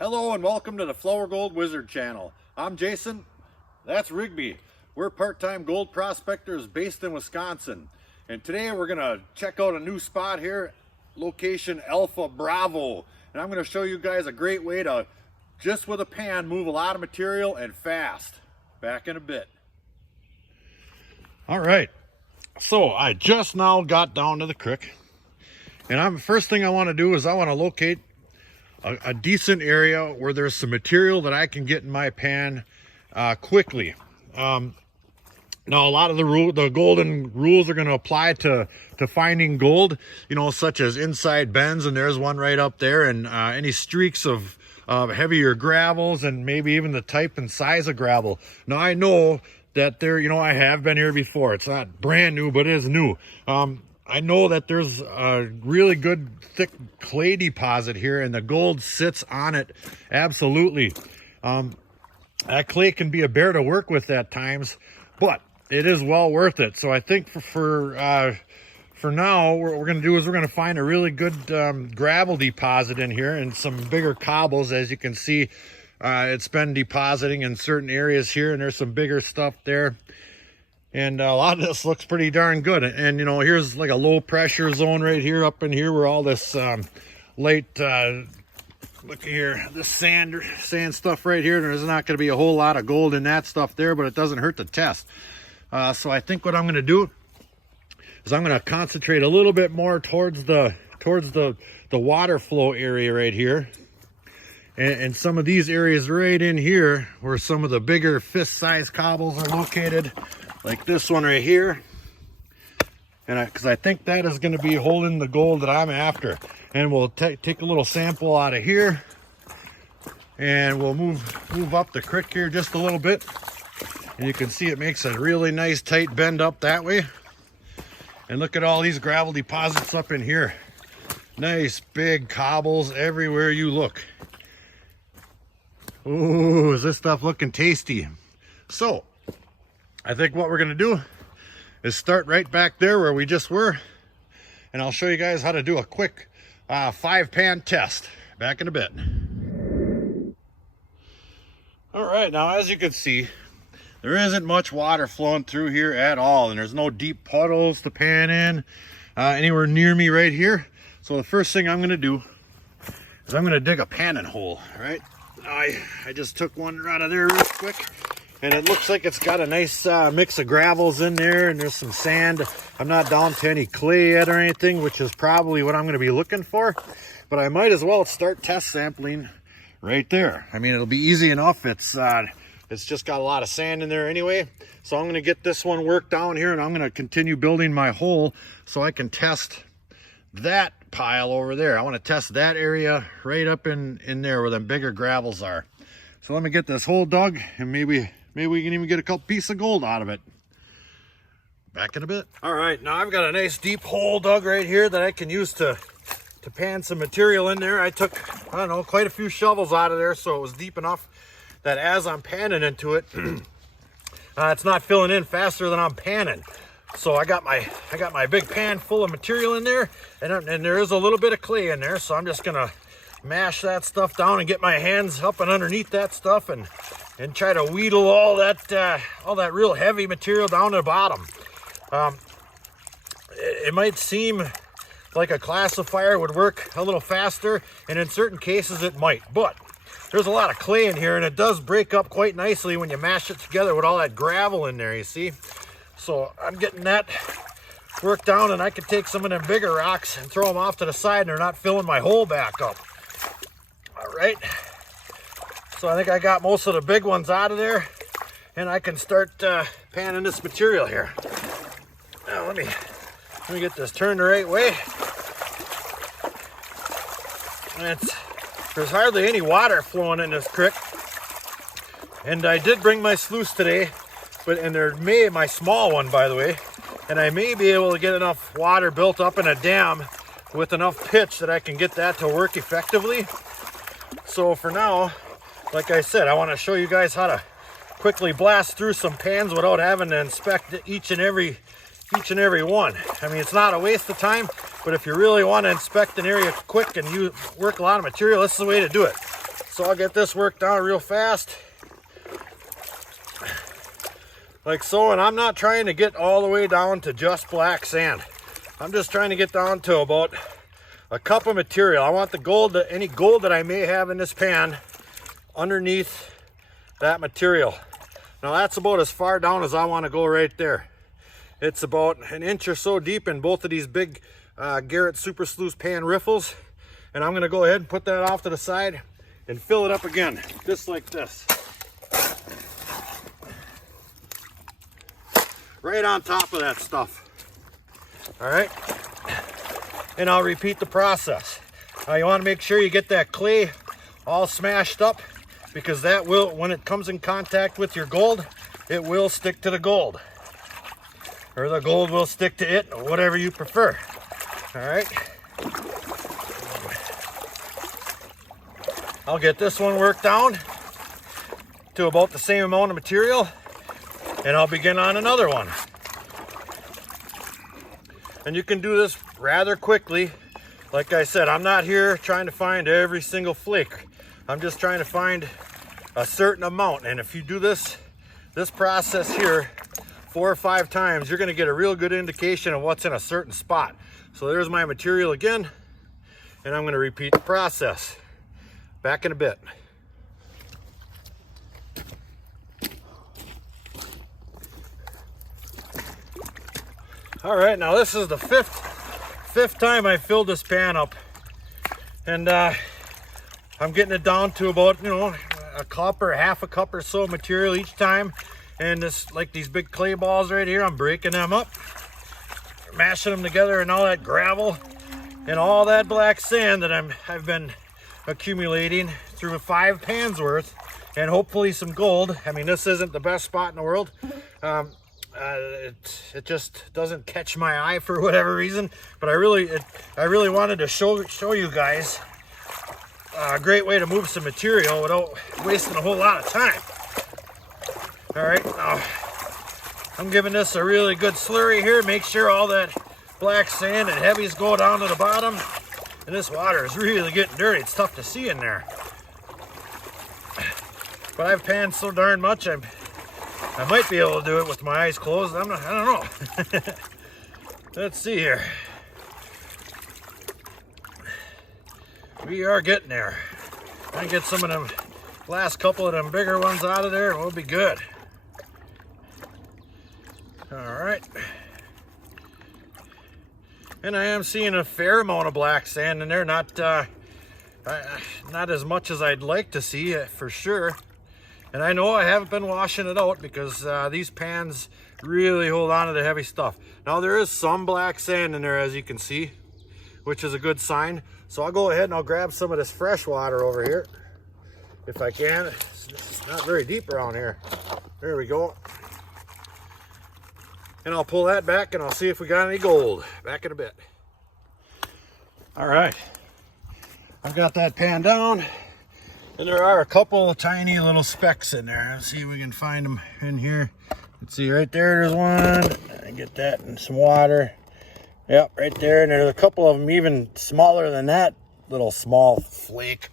Hello and welcome to the Flower Gold Wizard channel. I'm Jason, that's Rigby. We're part-time gold prospectors based in Wisconsin. And today we're gonna check out a new spot here, location Alpha Bravo. And I'm gonna show you guys a great way to, just with a pan, move a lot of material and fast. Back in a bit. All right, so I just now got down to the creek. And first thing I wanna do is I wanna locate a decent area where there's some material that I can get in my pan quickly. Now a lot of the golden rules are going to apply to finding gold, you know, such as inside bends, and there's one right up there, and any streaks of heavier gravels, and maybe even the type and size of gravel. Now I know that I have been here before. It's not brand new, but it is new. I know that there's a really good thick clay deposit here, and the gold sits on it absolutely. That clay can be a bear to work with at times, but it is well worth it. So I think for now, what we're going to do is we're going to find a really good gravel deposit in here and some bigger cobbles. As you can see, it's been depositing in certain areas here, and there's some bigger stuff there. And a lot of this looks pretty darn good. And here's like a low pressure zone right here, up in here, where all this look here, this sand stuff right here. There's not going to be a whole lot of gold in that stuff there, but it doesn't hurt to test. So I think what I'm going to do is I'm going to concentrate a little bit more towards the water flow area right here. And some of these areas right in here, where some of the bigger fist-sized cobbles are located, like this one right here, and because I think that is going to be holding the gold that I'm after. And we'll take a little sample out of here, and we'll move up the creek here just a little bit, and you can see it makes a really nice tight bend up that way. And look at all these gravel deposits up in here. Nice big cobbles everywhere you look. Ooh, is this stuff looking tasty? So I think what we're going to do is start right back there where we just were, and I'll show you guys how to do a quick 5-pan test. Back in a bit. All right, now as you can see, there isn't much water flowing through here at all, and there's no deep puddles to pan in anywhere near me right here. So the first thing I'm going to do is I'm going to dig a panning hole. Right, I just took one out of there real quick. And it looks like it's got a nice mix of gravels in there, and there's some sand. I'm not down to any clay yet or anything, which is probably what I'm going to be looking for. But I might as well start test sampling right there. I mean, it'll be easy enough. It's just got a lot of sand in there anyway. So I'm going to get this one worked down here, and I'm going to continue building my hole so I can test that pile over there. I want to test that area right up in there where the bigger gravels are. So let me get this hole dug, and maybe we can even get a couple pieces of gold out of it. Back in a bit. All right, now I've got a nice deep hole dug right here that I can use to pan some material in there. I took, I don't know, quite a few shovels out of there, so it was deep enough that as I'm panning into it, it's not filling in faster than I'm panning. So I got my big pan full of material in there, and there is a little bit of clay in there, so I'm just gonna mash that stuff down and get my hands up and underneath that stuff and try to wheedle all that real heavy material down to the bottom. It might seem like a classifier would work a little faster, and in certain cases it might, but there's a lot of clay in here, and it does break up quite nicely when you mash it together with all that gravel in there, you see. So I'm getting that worked down, and I can take some of them bigger rocks and throw them off to the side, and they're not filling my hole back up. All right. So I think I got most of the big ones out of there, and I can start panning this material here. Now let me get this turned the right way. And there's hardly any water flowing in this creek, and I did bring my sluice today, and my small one, by the way, and I may be able to get enough water built up in a dam with enough pitch that I can get that to work effectively. So for now, like I said, I want to show you guys how to quickly blast through some pans without having to inspect each and every one. I mean, it's not a waste of time, but if you really want to inspect an area quick and you work a lot of material, this is the way to do it. So I'll get this worked down real fast. Like so, and I'm not trying to get all the way down to just black sand. I'm just trying to get down to about a cup of material. I want the gold, any gold that I may have in this pan underneath that material. Now that's about as far down as I want to go right there. It's about an inch or so deep in both of these big Garrett Super Sluice pan riffles. And I'm gonna go ahead and put that off to the side and fill it up again, just like this. Right on top of that stuff. All right, and I'll repeat the process. Now you want to make sure you get that clay all smashed up, because that will, when it comes in contact with your gold, it will stick to the gold, or the gold will stick to it, or whatever you prefer. All right, I'll get this one worked down to about the same amount of material, and I'll begin on another one. And you can do this rather quickly. Like I said, I'm not here trying to find every single flake. I'm just trying to find a certain amount. And if you do this process here 4 or 5 times, you're gonna get a real good indication of what's in a certain spot. So there's my material again, and I'm gonna repeat the process. Back in a bit. All right, now this is the fifth time I filled this pan up, and I'm getting it down to about, you know, a cup or half a cup or so of material each time. And this, like these big clay balls right here, I'm breaking them up, mashing them together, and all that gravel and all that black sand that I've been accumulating through 5 pans worth, and hopefully some gold. I mean, this isn't the best spot in the world. It just doesn't catch my eye for whatever reason, but I really wanted to show you guys a great way to move some material without wasting a whole lot of time. All right, now I'm giving this a really good slurry here. Make sure all that black sand and heavies go down to the bottom, and this water is really getting dirty. It's tough to see in there, but I've panned so darn much I might be able to do it with my eyes closed. I don't know. Let's see here. We are getting there. I get some of them last couple of them bigger ones out of there, and we'll be good. All right. And I am seeing a fair amount of black sand in there. Not as much as I'd like to see, for sure. And I know I haven't been washing it out, because these pans really hold on to the heavy stuff. Now there is some black sand in there, as you can see, which is a good sign. So I'll go ahead and I'll grab some of this fresh water over here, if I can. It's not very deep around here. There we go. And I'll pull that back, and I'll see if we got any gold. Back in a bit. All right. I've got that pan down. And there are a couple of tiny little specks in there. Let's see if we can find them in here. Let's see, right there, there's one. I get that in some water. Yep, right there. And there's a couple of them even smaller than that little small flake.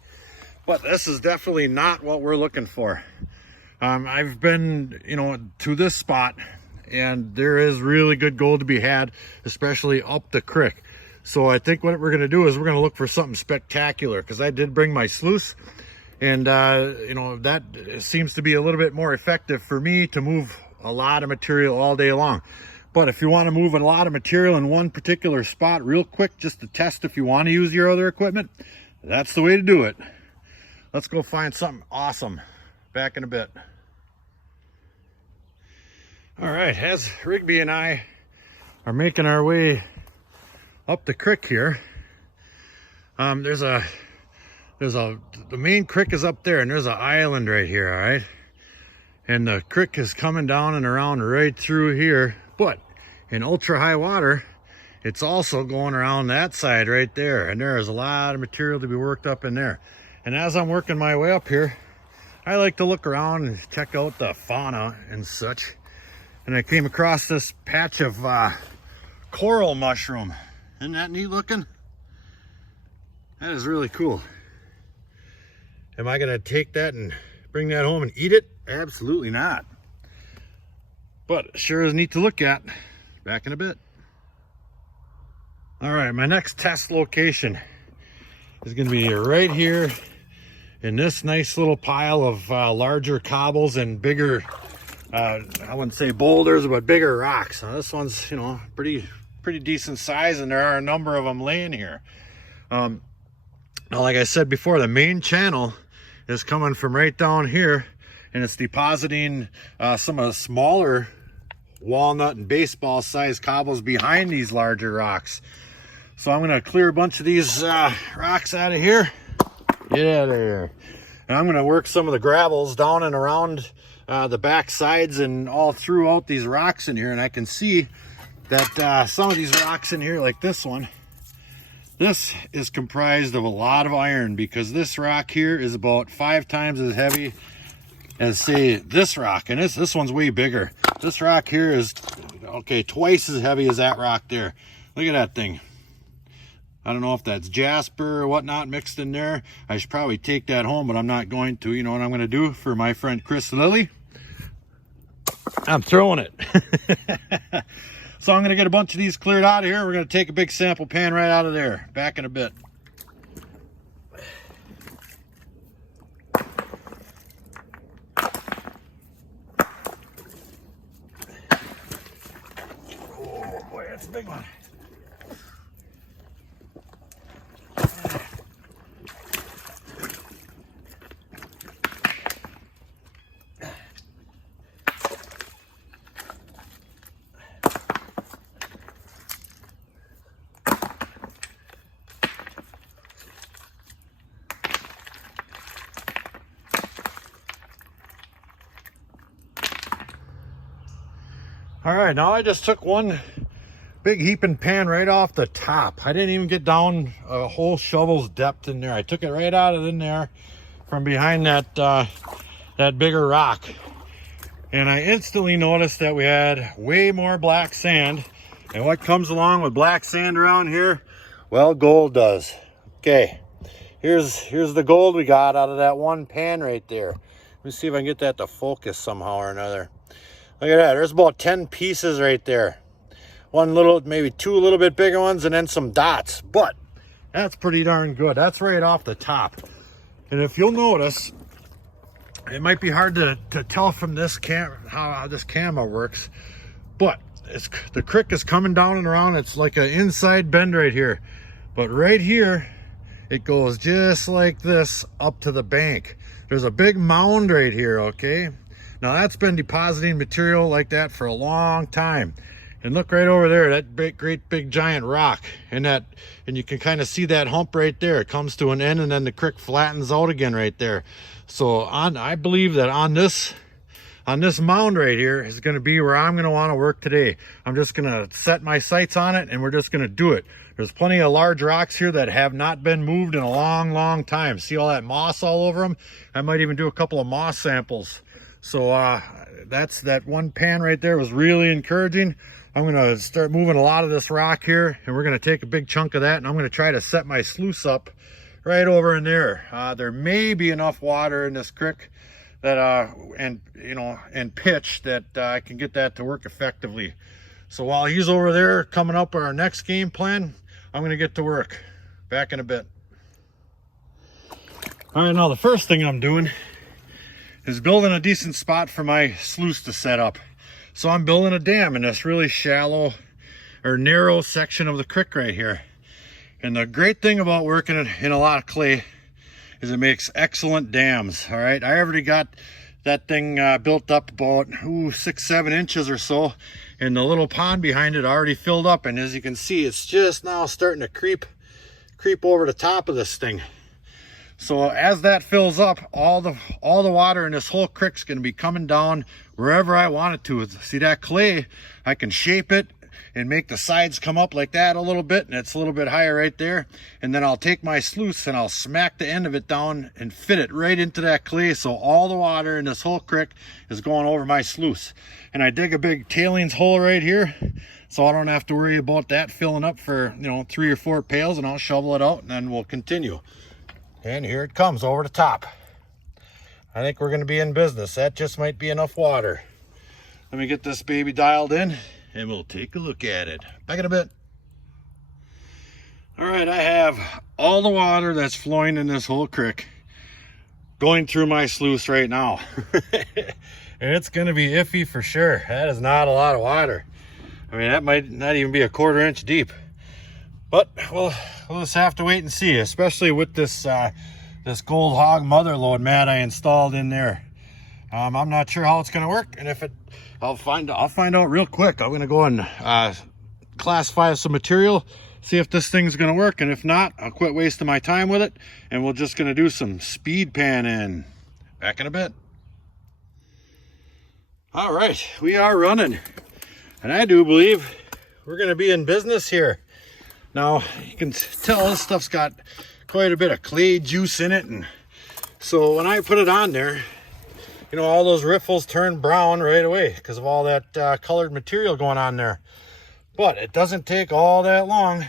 But this is definitely not what we're looking for. I've been, you know, to this spot, and there is really good gold to be had, especially up the creek. So I think what we're going to do is we're going to look for something spectacular, because I did bring my sluice. And, you know, that seems to be a little bit more effective for me to move a lot of material all day long. But if you want to move a lot of material in one particular spot real quick, just to test if you want to use your other equipment, that's the way to do it. Let's go find something awesome. Back in a bit. All right, as Rigby and I are making our way up the creek here, the main creek is up there, and there's an island right here, all right? And the creek is coming down and around right through here, but in ultra high water, it's also going around that side right there, and there is a lot of material to be worked up in there. And as I'm working my way up here, I like to look around and check out the fauna and such. And I came across this patch of coral mushroom. Isn't that neat looking? That is really cool. Am I gonna take that and bring that home and eat it? Absolutely not. But sure is neat to look at. Back in a bit. All right, my next test location is gonna be right here in this nice little pile of larger cobbles and bigger, I wouldn't say boulders, but bigger rocks. Now this one's, you know, pretty decent size, and there are a number of them laying here. Now, like I said before, the main channel is coming from right down here, and it's depositing some of the smaller walnut and baseball sized cobbles behind these larger rocks. So I'm gonna clear a bunch of these rocks out of here. Get out of here. And I'm gonna work some of the gravels down and around the back sides and all throughout these rocks in here. And I can see that some of these rocks in here, like this one, this is comprised of a lot of iron, because this rock here is about 5 times as heavy as, say, this rock. And this one's way bigger. This rock here is, okay, twice as heavy as that rock there. Look at that thing. I don't know if that's jasper or whatnot mixed in there. I should probably take that home, but I'm not going to. You know what I'm going to do for my friend Chris Lilly? I'm throwing it. So I'm going to get a bunch of these cleared out of here. We're going to take a big sample pan right out of there. Back in a bit. Oh boy, that's a big one. All right, now I just took one big heaping pan right off the top. I didn't even get down a whole shovel's depth in there. I took it right out of in there from behind that that bigger rock. And I instantly noticed that we had way more black sand. And what comes along with black sand around here? Well, gold does. Okay, here's the gold we got out of that one pan right there. Let me see if I can get that to focus somehow or another. Look at that, there's about 10 pieces right there. One little, maybe 2 a little bit bigger ones, and then some dots. But that's pretty darn good. That's right off the top. And if you'll notice, it might be hard to tell from this how this camera works, but the creek is coming down and around. It's like an inside bend right here. But right here, it goes just like this up to the bank. There's a big mound right here, okay? Now that's been depositing material like that for a long time. And look right over there, that great big giant rock. And you can kind of see that hump right there. It comes to an end, and then the creek flattens out again right there. So I believe that on this mound right here is going to be where I'm going to want to work today. I'm just going to set my sights on it, and we're just going to do it. There's plenty of large rocks here that have not been moved in a long time. See all that moss all over them? I might even do a couple of moss samples. So that one pan right there was really encouraging. I'm going to start moving a lot of this rock here, and we're going to take a big chunk of that, and I'm going to try to set my sluice up right over in there. There may be enough water in this creek that and pitch that I can get that to work effectively. So while he's over there coming up with our next game plan, I'm going to get to work. Back in a bit. All right, now the first thing I'm doing is building a decent spot for my sluice to set up. So I'm building a dam in this really shallow or narrow section of the creek right here. And the great thing about working in a lot of clay is it makes excellent dams. All right, I already got that thing built up about 6-7 inches or so, and the little pond behind it already filled up. And as you can see, it's just now starting to creep over the top of this thing. So as that fills up, all the water in this whole creek's going to be coming down wherever I want it to. See that clay? I can shape it and make the sides come up like that a little bit, and it's a little bit higher right there. And then I'll take my sluice and I'll smack the end of it down and fit it right into that clay, so all the water in this whole creek is going over my sluice. And I dig a big tailings hole right here, so I don't have to worry about that filling up for 3 or 4 pails, and I'll shovel it out, and then we'll continue. And here it comes over the top. I think we're going to be in business. That just might be enough water. Let me get this baby dialed in and we'll take a look at it. Back in a bit. All right, I have all the water that's flowing in this whole creek going through my sluice right now. And it's going to be iffy for sure. That is not a lot of water. I mean, that might not even be a 1/4 inch deep. But we'll just have to wait and see, especially with this this Gold Hog mother load mat I installed in there. I'm not sure how it's going to work, and if it, I'll find out real quick. I'm going to go and classify some material, see if this thing's going to work, and if not, I'll quit wasting my time with it, and we're just going to do some speed panning. Back in a bit. All right, we are running, and I do believe we're going to be in business here. Now, you can tell this stuff's got quite a bit of clay juice in it, and so when I put it on there, you know, all those riffles turn brown right away because of all that colored material going on there. But it doesn't take all that long,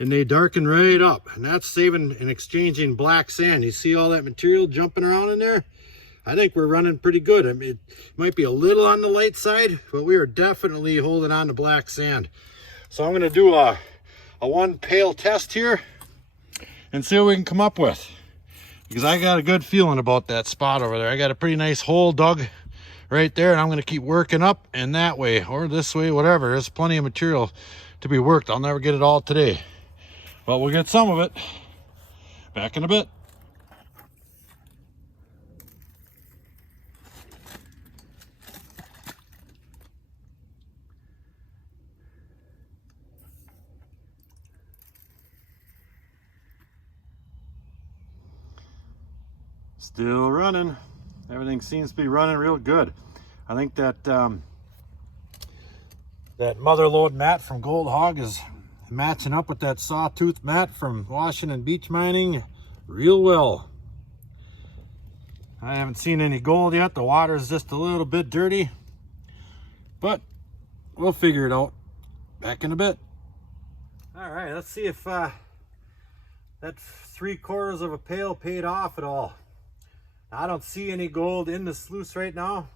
and they darken right up, and that's saving and exchanging black sand. You see all that material jumping around in there? I think we're running pretty good. I mean, it might be a little on the light side, but we are definitely holding on to black sand. So I'm going to do a one pail test here and see what we can come up with, because I got a good feeling about that spot over there. I got a pretty nice hole dug right there, and I'm going to keep working up and that way or this way, whatever. There's plenty of material to be worked. I'll never get it all today, but we'll get some of it. Back in a bit. Still running. Everything seems to be running real good. I think that that mother load mat from Gold Hog is matching up with that Sawtooth mat from Washington Beach Mining real well. I haven't seen any gold yet. The water is just a little bit dirty, but we'll figure it out. Back in a bit. All right, let's see if that 3/4 of a pail paid off at all. I don't see any gold in the sluice right now,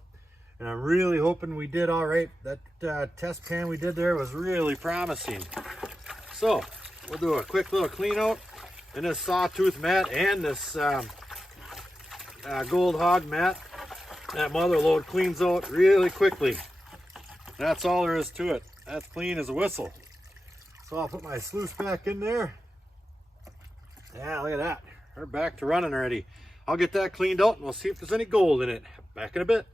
and I'm really hoping we did all right. That test pan we did there was really promising. So we'll do a quick little clean out in this Sawtooth mat and this Gold Hog mat. That mother load cleans out really quickly. That's all there is to it. That's clean as a whistle. So I'll put my sluice back in there. Yeah, look at that. We're back to running already. I'll get that cleaned out and we'll see if there's any gold in it. Back in a bit.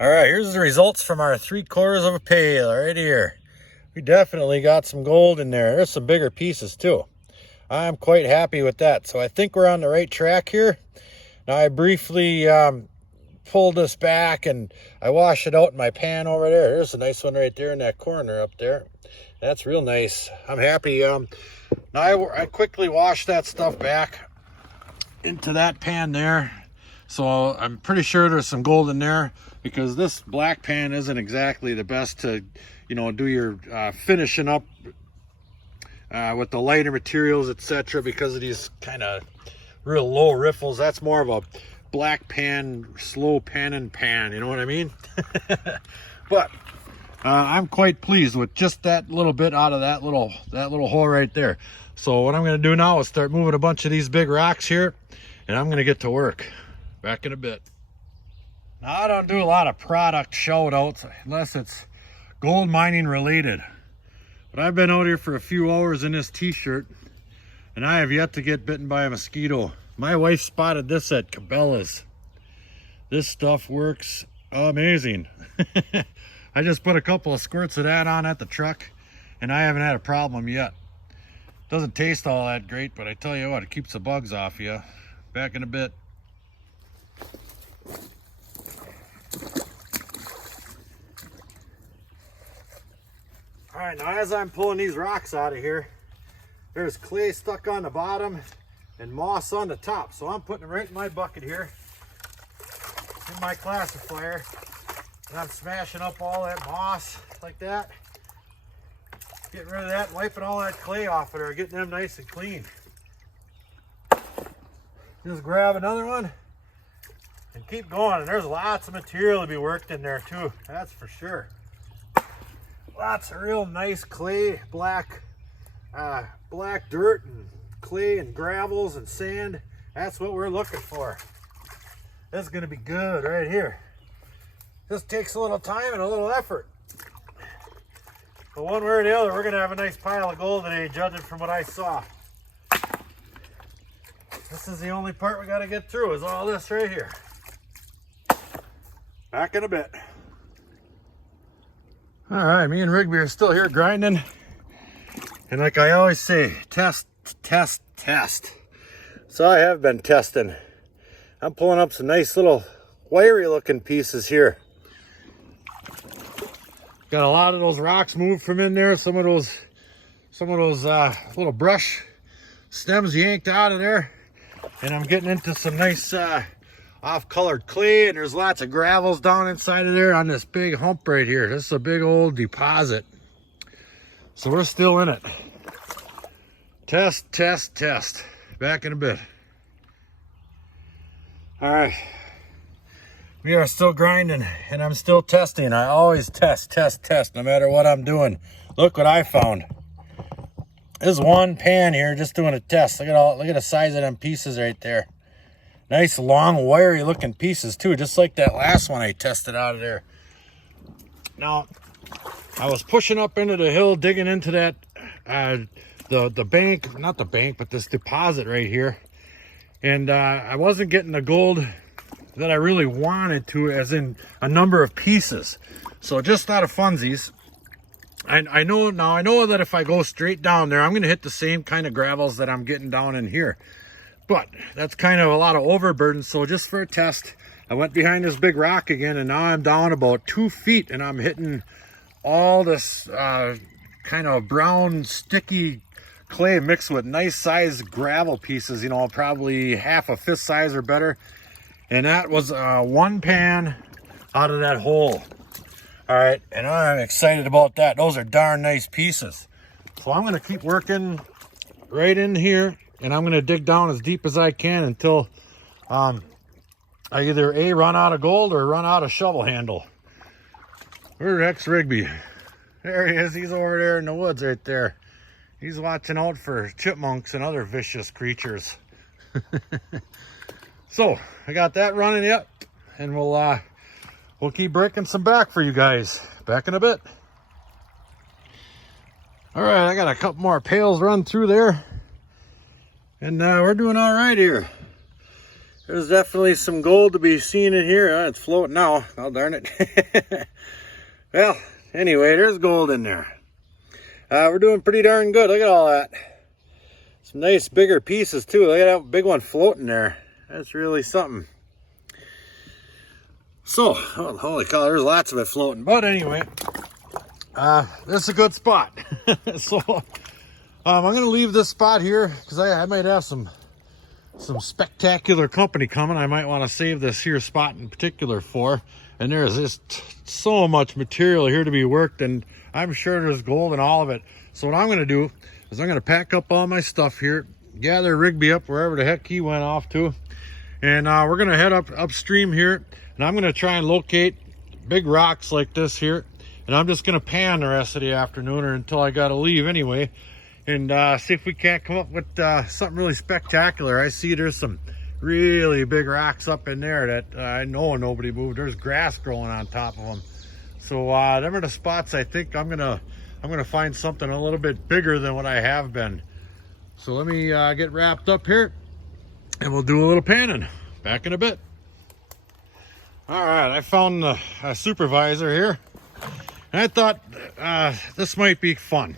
All right, here's the results from our 3/4 of a pail right here. We definitely got some gold in there. There's some bigger pieces too. I'm quite happy with that. So I think we're on the right track here. Now I briefly pulled this back and I washed it out in my pan over there. There's a nice one right there in that corner up there. That's real nice. I'm happy. Now I quickly washed that stuff back into that pan there. So I'm pretty sure there's some gold in there, because this black pan isn't exactly the best to, you know, do your finishing up with the lighter materials, etc., because of these kind of real low riffles. That's more of a black pan, slow panning pan, you know what I mean? But I'm quite pleased with just that little bit out of that little hole right there. So what I'm going to do now is start moving a bunch of these big rocks here, and I'm going to get to work. Back in a bit. Now I don't do a lot of product shout outs unless it's gold mining related, but I've been out here for a few hours in this t-shirt and I have yet to get bitten by a mosquito. My wife spotted this at Cabela's. This stuff works amazing. I just put a couple of squirts of that on at the truck and I haven't had a problem yet. Doesn't taste all that great, but I tell you what, it keeps the bugs off you. Back in a bit. All right, now as I'm pulling these rocks out of here, there's clay stuck on the bottom and moss on the top. So I'm putting it right in my bucket here, in my classifier, and I'm smashing up all that moss like that. Getting rid of that, wiping all that clay off of there, getting them nice and clean. just grab another one and keep going. And there's lots of material to be worked in there too, that's for sure. Lots of real nice clay, black dirt and clay and gravels and sand. That's what we're looking for. This is gonna be good right here. Just takes a little time and a little effort. But one way or the other, we're gonna have a nice pile of gold today, judging from what I saw. This is the only part we gotta get through, is all this right here. Back in a bit. All right, me and Rigby are still here grinding. And like I always say, test, test, test. So I have been testing. I'm pulling up some nice little wiry looking pieces here. Got a lot of those rocks moved from in there. Some of those little brush stems yanked out of there. And I'm getting into some nice off-colored clay, and there's lots of gravels down inside of there on this big hump right here. This is a big old deposit. So we're still in it. Test, test, test. Back in a bit. All right. We are still grinding, and I'm still testing. I always test, test, test, no matter what I'm doing. Look what I found. This is one pan here, just doing a test. Look at the size of them pieces right there. Nice, long, wiry looking pieces too, just like that last one I tested out of there. Now, I was pushing up into the hill, digging into that, the bank, not the bank, but this deposit right here. And I wasn't getting the gold that I really wanted to, as in a number of pieces. So just out of funsies, I know that if I go straight down there, I'm going to hit the same kind of gravels that I'm getting down in here. But that's kind of a lot of overburden. So just for a test, I went behind this big rock again, and now I'm down about 2 feet, and I'm hitting all this kind of brown, sticky clay mixed with nice sized gravel pieces, you know, probably half a fist size or better. And that was one pan out of that hole. All right, and I'm excited about that. Those are darn nice pieces. So I'm gonna keep working right in here, and I'm gonna dig down as deep as I can until I either A, run out of gold or run out of shovel handle. Where's Rex Rigby? There he is, he's over there in the woods right there. He's watching out for chipmunks and other vicious creatures. So I got that running yet, and we'll keep breaking some back for you guys. Back in a bit. All right, I got a couple more pails run through there, and we're doing all right here. There's definitely some gold to be seen in here. It's floating now. Oh, darn it. Well, anyway, there's gold in there. We're doing pretty darn good. Look at all that. Some nice bigger pieces too. Look at that big one floating there. That's really something. So, oh, holy cow, there's lots of it floating. But anyway, this is a good spot. So, I'm going to leave this spot here because I might have some spectacular company coming. I might want to save this here spot in particular for. And there is just so much material here to be worked, and I'm sure there's gold in all of it. So what I'm going to do is I'm going to pack up all my stuff here, gather Rigby up wherever the heck he went off to, and we're going to head upstream here, and I'm going to try and locate big rocks like this here, and I'm just going to pan the rest of the afternoon or until I got to leave anyway, and see if we can't come up with something really spectacular. I see there's some really big rocks up in there that I know nobody moved. There's grass growing on top of them. So them are the spots I think I'm gonna find something a little bit bigger than what I have been. So let me get wrapped up here, and we'll do a little panning. Back in a bit. All right, I found a supervisor here, and I thought this might be fun.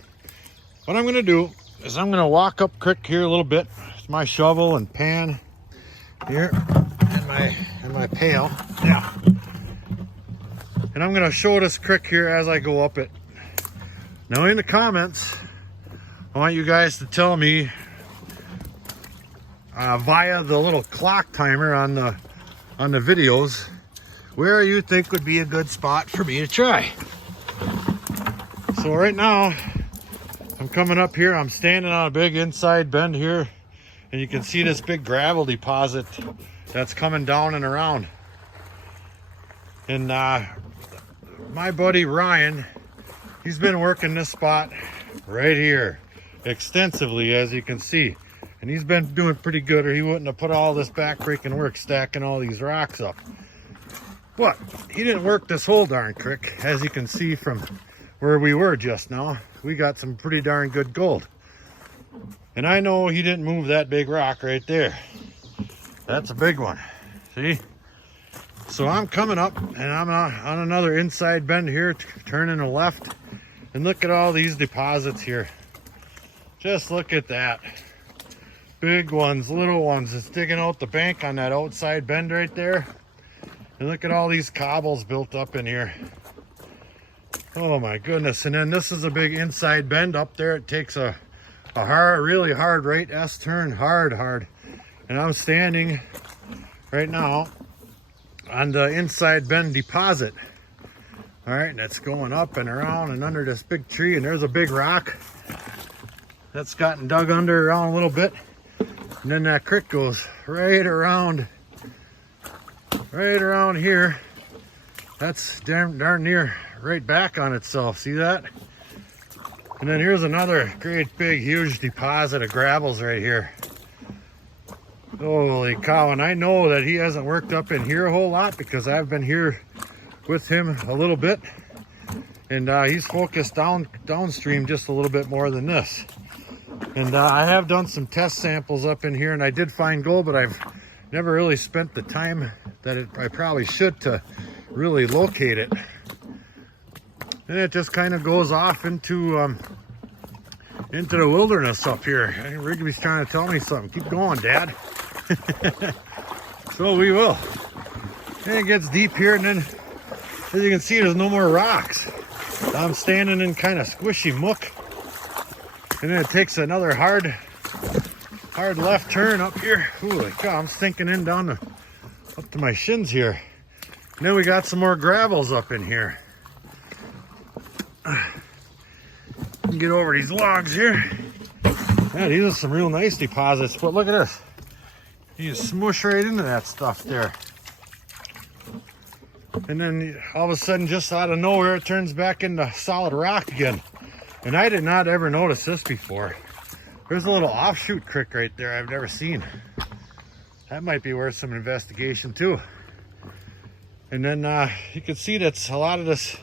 What I'm gonna do is I'm gonna walk up creek here a little bit with my shovel and pan here in my pail. Yeah. And I'm gonna show this creek here as I go up it. Now in the comments, I want you guys to tell me via the little clock timer on the videos where you think would be a good spot for me to try. So right now I'm coming up here, I'm standing on a big inside bend here And you can see this big gravel deposit that's coming down and around. And my buddy Ryan, he's been working this spot right here extensively, as you can see. And he's been doing pretty good, or he wouldn't have put all this backbreaking work stacking all these rocks up. But he didn't work this whole darn creek. As you can see from where we were just now, we got some pretty darn good gold. And I know he didn't move that big rock right there. That's a big one. See? So I'm coming up and I'm on another inside bend here, turning left. And look at all these deposits here. Just look at that. Big ones, little ones. It's digging out the bank on that outside bend right there. And look at all these cobbles built up in here. Oh my goodness. And then this is a big inside bend up there. It takes a really hard right S turn, hard. And I'm standing right now on the inside bend deposit. All right, and it's going up and around and under this big tree, and there's a big rock that's gotten dug under around a little bit. And then that creek goes right around here. That's darn near right back on itself. See that? And then here's another great big huge deposit of gravels right here. Holy cow. And I know that he hasn't worked up in here a whole lot because I've been here with him a little bit, and he's focused downstream just a little bit more than this. And I have done some test samples up in here, and I did find gold, but I've never really spent the time that I probably should to really locate it. And it just kind of goes off into the wilderness up here. I think Rigby's trying to tell me something. Keep going, Dad. So we will. And it gets deep here, and then as you can see, there's no more rocks. I'm standing in kind of squishy muck. And then it takes another hard left turn up here. Holy cow, I'm sinking in down up to my shins here. And then we got some more gravels up in here. Get over these logs here. Yeah, these are some real nice deposits, but look at this. You smush right into that stuff there. And then all of a sudden, just out of nowhere, it turns back into solid rock again. And I did not ever notice this before. There's a little offshoot creek right there I've never seen. That might be worth some investigation too. And then you can see that's a lot of this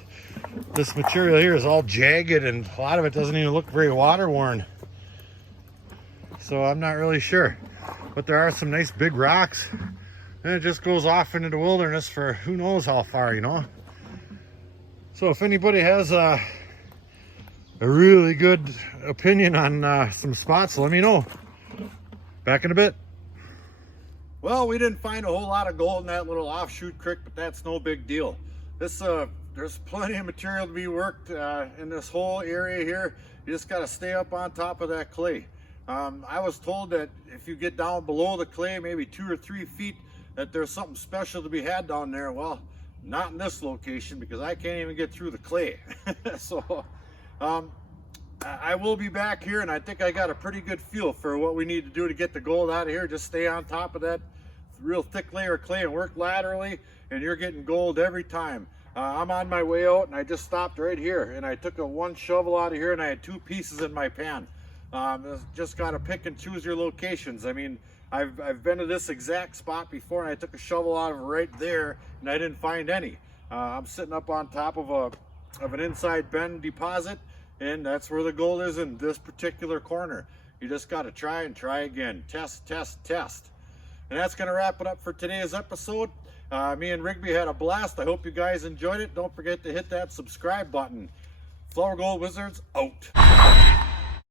material here is all jagged, and a lot of it doesn't even look very water worn. So I'm not really sure. But there are some nice big rocks. And it just goes off into the wilderness for who knows how far, you know. So if anybody has a really good opinion on some spots, let me know. Back in a bit. Well, we didn't find a whole lot of gold in that little offshoot creek, but that's no big deal. There's plenty of material to be worked in this whole area here. You just got to stay up on top of that clay. I was told that if you get down below the clay, maybe 2 or 3 feet, that there's something special to be had down there. Well, not in this location, because I can't even get through the clay. So I will be back here, and I think I got a pretty good feel for what we need to do to get the gold out of here. Just stay on top of that real thick layer of clay and work laterally, and you're getting gold every time. I'm on my way out, and I just stopped right here, and I took one shovel out of here, and I had 2 pieces in my pan. Just got to pick and choose your locations. I mean, I've been to this exact spot before, and I took a shovel out of it right there, and I didn't find any. I'm sitting up on top of an inside bend deposit, and that's where the gold is in this particular corner. You just got to try and try again. Test, test, test. And that's going to wrap it up for today's episode. Me and Rigby had a blast. I hope you guys enjoyed it. Don't forget to hit that subscribe button. Flower Gold Wizards out.